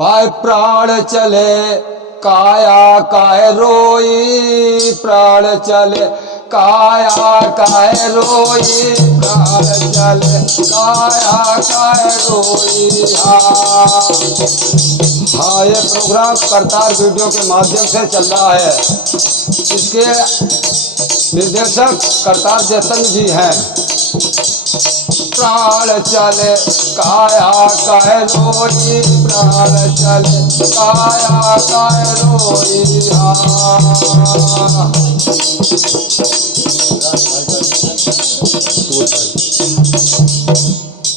भाई प्राण चले काया काहे रोई, प्राण चले काया काहे रोई, प्राण चले काया काहे रोई। हाँ, ये प्रोग्राम करतार वीडियो के माध्यम से चल रहा है। इसके निर्देशक करतार जतन जी हैं। प्राण चले काया काहे रोई, प्राण चले काया काहे रोई।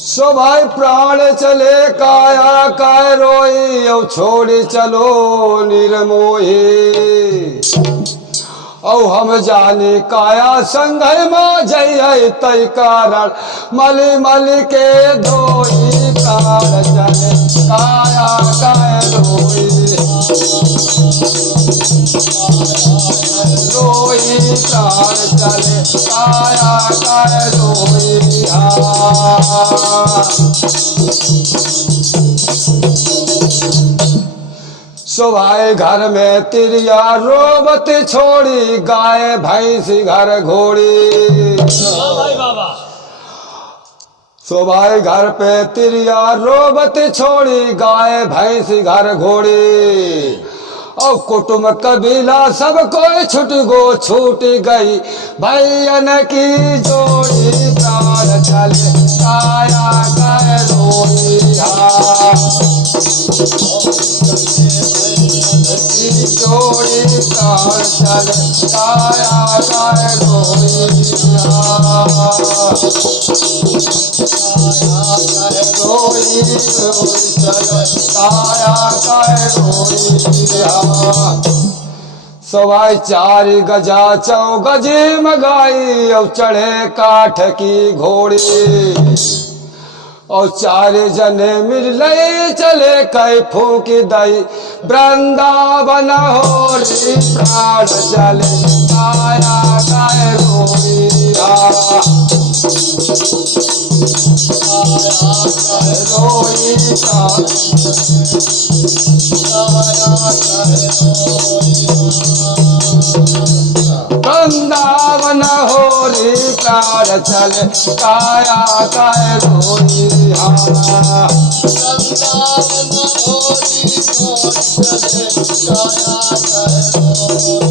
सो भाई प्राण चले काया काहे रोई, अब छोड़ी चलो निर्मोही। औ हम जाने काया संग माँ जय तय कारण, मलि मलि के धोई, प्राण चले काया काहे रोई, रोई प्राण चले काया काहे रोई। सुभाए घर में तिरिया रोबत छोड़ी, गाय भैंसी घर घोड़ी। सुभाए घर पे तिरिया रोबत छोड़ी, गाय भैंसी घर घोड़ी। और कुटुंब कबीला सब कोई छूट गई, भैयन की जोड़ी, प्राण चले काया काहे रोई। जोड़ी प्राण चले काया काहे रोई, रोई रोई चले काया काहे रोई। सवाई चार गजा चौ गजे मगाई, और चढ़े काठ की घोड़ी। और चार जने मिल ले चले कई फूकी दई, वृंदावन होली, प्राण चले काया काहे रोई। रोई प्राण वृंदावन होली, प्राण चले काया काहे रोई। वृंदावन होली, प्राण चले काया काहे रोई।